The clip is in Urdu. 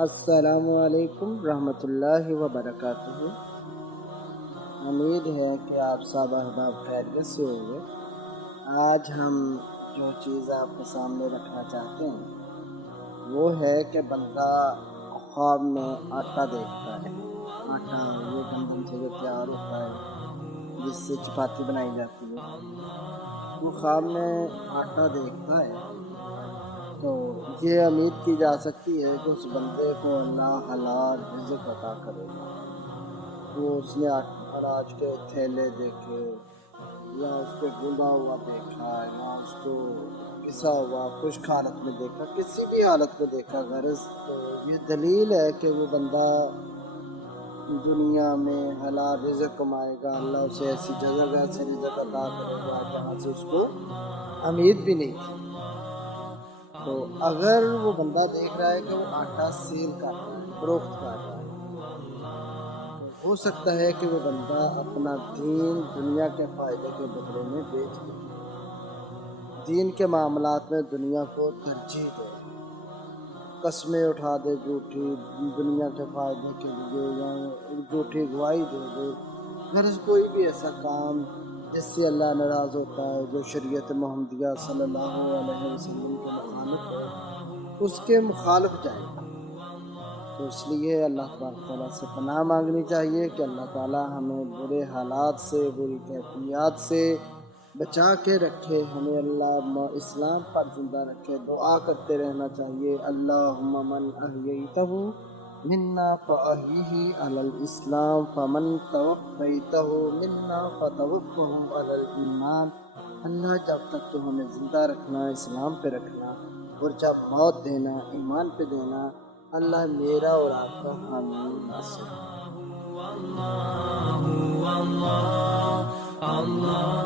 السلام علیکم ورحمۃ اللہ وبرکاتہ۔ امید ہے کہ آپ سب احباب خیریت سے ہوں گے۔ آج ہم جو چیز آپ کے سامنے رکھنا چاہتے ہیں وہ ہے کہ بندہ خواب میں آٹا دیکھتا ہے۔ آٹا یہ گندم سے جو تیار ہوتا ہے، جس سے چپاتی بنائی جاتی ہے، وہ خواب میں آٹا دیکھتا ہے تو یہ امید کی جا سکتی ہے کہ اس بندے کو اللہ حلال رزق عطا کرے گا۔ وہ اس نے اناج کے تھیلے دیکھے، یا اس کو گندا ہوا دیکھا، یا اس کو پسا ہوا خشک حالت میں دیکھا، کسی بھی حالت میں دیکھا، غرض تو یہ دلیل ہے کہ وہ بندہ دنیا میں حلال رزق کمائے گا۔ اللہ اسے ایسی جگہ سے رزق عطا کرے گا جہاں سے اس کو امید بھی نہیں تھی۔ تو اگر وہ بندہ دیکھ رہا ہے کہ وہ آٹا سیل کر رہا ہے، فروخت کر رہا ہے، تو ہو سکتا ہے کہ وہ بندہ اپنا دین دنیا کے فائدے کے بدلے میں بیچ دے، دین کے معاملات میں دنیا کو ترجیح دے، قسمیں اٹھا دے جھوٹھی دنیا کے فائدے کے لیے، یا جھوٹھی گواہی دے دے۔ غرض کوئی بھی ایسا کام جس سے اللہ ناراض ہوتا ہے، جو شریعت محمدیہ صلی اللہ علیہ وسلم کے مخالف ہے، اس کے مخالف جائے گا۔ تو اس لیے اللہ تبارک تعالیٰ سے پناہ مانگنی چاہیے کہ اللہ تعالیٰ ہمیں برے حالات سے، بری کیفیات سے بچا کے رکھے، ہمیں اللہ اسلام پر زندہ رکھے۔ دعا کرتے رہنا چاہیے، اللہم من احییتہ منا فاحیہ علی الاسلام فمن توفیتہ منا فتوفہ علی الایمان۔ اللہ جب تک تو ہمیں زندہ رکھنا، اسلام پہ رکھنا، اور جب موت دینا، ایمان پہ دینا، اللہ میرا اور آپ کا حامی ناصر۔ اللہ اللہ اللہ